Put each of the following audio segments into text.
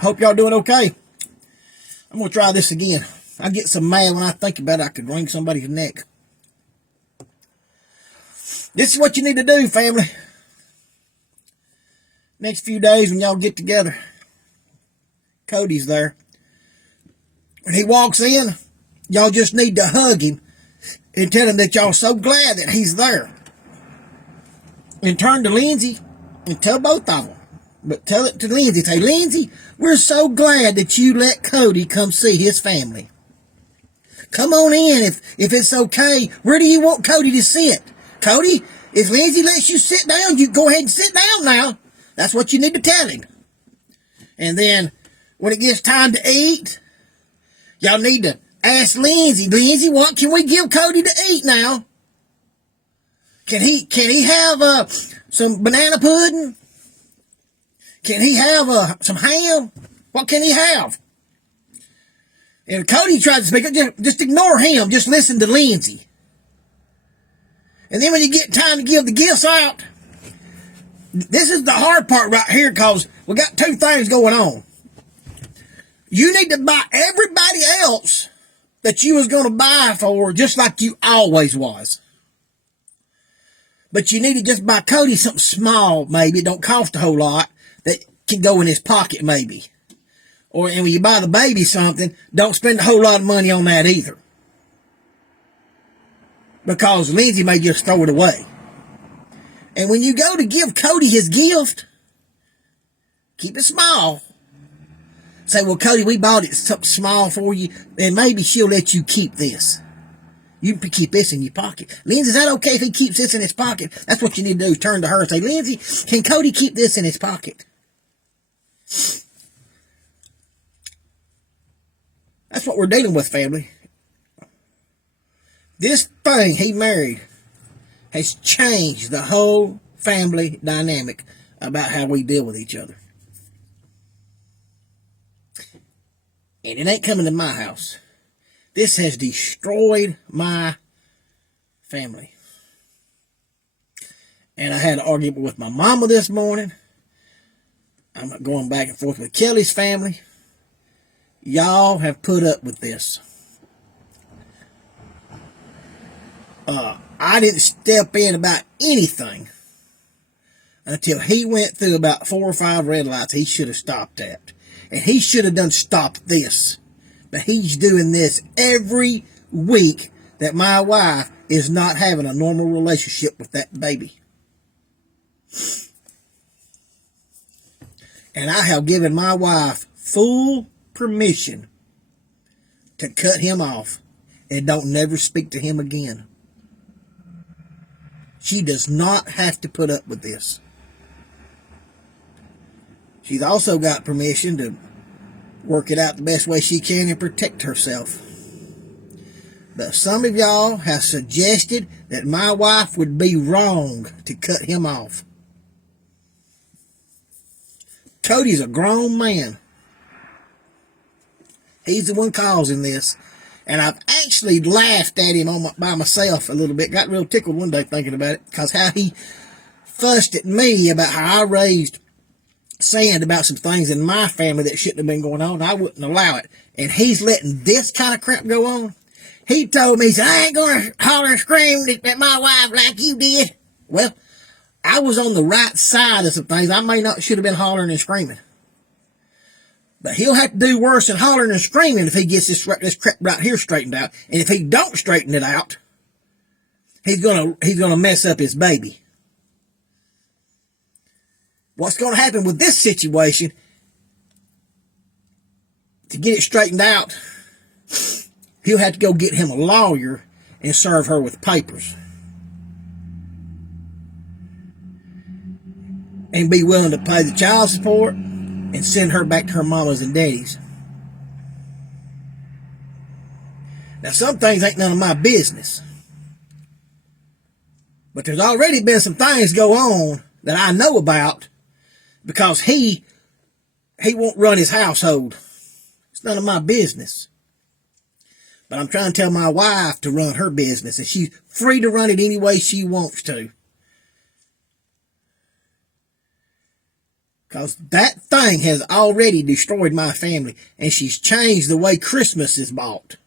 Hope y'all doing okay. I'm going to try this again. I get so mad when I think about it, I could wring somebody's neck. This is what you need to do, family. Next few days when y'all get together, Cody's there. When he walks in, y'all just need to hug him and tell him that y'all so glad that he's there. And turn to Lindsay and tell both of them. But tell it to Lindsay. Say, Lindsay, we're so glad that you let Cody come see his family. Come on in if it's okay. Where do you want Cody to sit? Cody, if Lindsay lets you sit down, you go ahead and sit down now. That's what you need to tell him. And then when it gets time to eat, y'all need to ask Lindsay, Lindsay, what can we give Cody to eat now? Can he have some banana pudding? Can he have some ham? What can he have? And if Cody tries to speak up, just ignore him. Just listen to Lindsay. And then when you get time to give the gifts out, this is the hard part right here because we got two things going on. You need to buy everybody else that you was going to buy for just like you always was. But you need to just buy Cody something small, maybe. It don't cost a whole lot. That can go in his pocket, maybe. And when you buy the baby something, don't spend a whole lot of money on that either. Because Lindsay may just throw it away. And when you go to give Cody his gift, keep it small. Say, well, Cody, we bought it something small for you, and maybe she'll let you keep this. You can keep this in your pocket. Lindsay, is that okay if he keeps this in his pocket? That's what you need to do. Turn to her and say, Lindsay, can Cody keep this in his pocket? That's what we're dealing with, family. This thing he married has changed the whole family dynamic about how we deal with each other. And it ain't coming to my house. This has destroyed my family. And I had an argument with my mama this morning. I'm going back and forth with Kelly's family. Y'all have put up with this. I didn't step in about anything until he went through about 4 or 5 red lights he should have stopped at. And he should have done stopped this. But he's doing this every week that my wife is not having a normal relationship with that baby. And I have given my wife full permission to cut him off and don't never speak to him again. She does not have to put up with this. She's also got permission to work it out the best way she can and protect herself. But some of y'all have suggested that my wife would be wrong to cut him off. Cody's a grown man. He's the one causing this. And I've actually laughed at him by myself a little bit. Got real tickled one day thinking about it. Because how he fussed at me about how I raised sand about some things in my family that shouldn't have been going on. I wouldn't allow it. And he's letting this kind of crap go on. He told me, he said, I ain't going to holler and scream at my wife like you did. Well, I was on the right side of some things. I may not should have been hollering and screaming. But he'll have to do worse than hollering and screaming if he gets this crap right here straightened out. And if he don't straighten it out, he's gonna mess up his baby. What's going to happen with this situation, to get it straightened out, he'll have to go get him a lawyer and serve her with papers. And be willing to pay the child support and send her back to her mama's and daddy's. Now, some things ain't none of my business. But there's already been some things go on that I know about because he won't run his household. It's none of my business. But I'm trying to tell my wife to run her business, and she's free to run it any way she wants to. Because that thing has already destroyed my family, and she's changed the way Christmas is bought.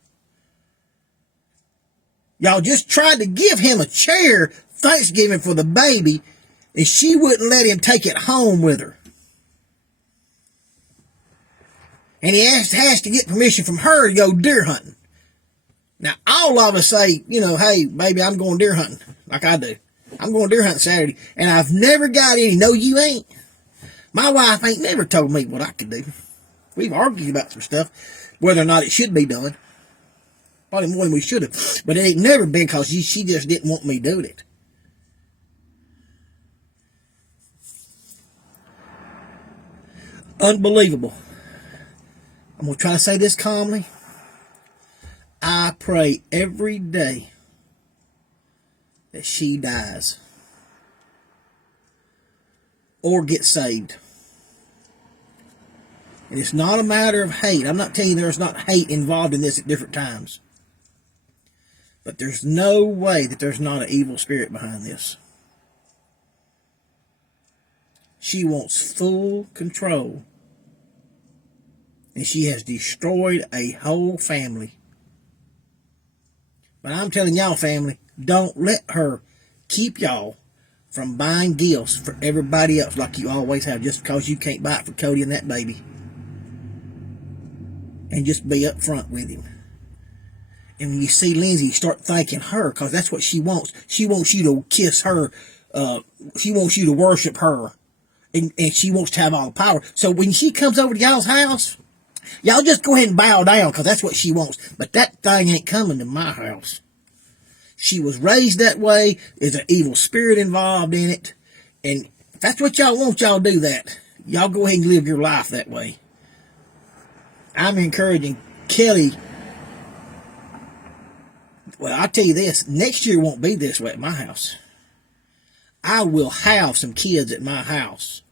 Y'all just tried to give him a chair Thanksgiving for the baby, and she wouldn't let him take it home with her. And he has to get permission from her to go deer hunting. Now, all of us say, hey, baby, I'm going deer hunting, like I do. I'm going deer hunting Saturday, and I've never got any. No, you ain't. My wife ain't never told me what I could do. We've argued about some stuff, whether or not it should be done. Probably more than we should have. But it ain't never been because she just didn't want me doing it. Unbelievable. I'm going to try to say this calmly. I pray every day that she dies or gets saved. And it's not a matter of hate. I'm not telling you there's not hate involved in this at different times. But there's no way that there's not an evil spirit behind this. She wants full control. And she has destroyed a whole family. But I'm telling y'all, family, don't let her keep y'all from buying gifts for everybody else like you always have, just because you can't buy it for Cody and that baby. And just be up front with him. And when you see Lindsay, start thanking her, because that's what she wants. She wants you to kiss her. She wants you to worship her. And she wants to have all the power. So when she comes over to y'all's house, y'all just go ahead and bow down, because that's what she wants. But that thing ain't coming to my house. She was raised that way. There's an evil spirit involved in it. And if that's what y'all want, y'all do that. Y'all go ahead and live your life that way. I'm encouraging Kelly. Well, I'll tell you this. Next year won't be this way at my house. I will have some kids at my house.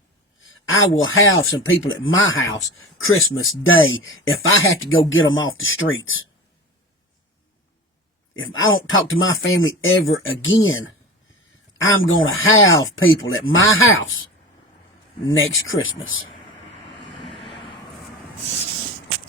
I will have some people at my house Christmas Day if I have to go get them off the streets. If I don't talk to my family ever again, I'm going to have people at my house next Christmas.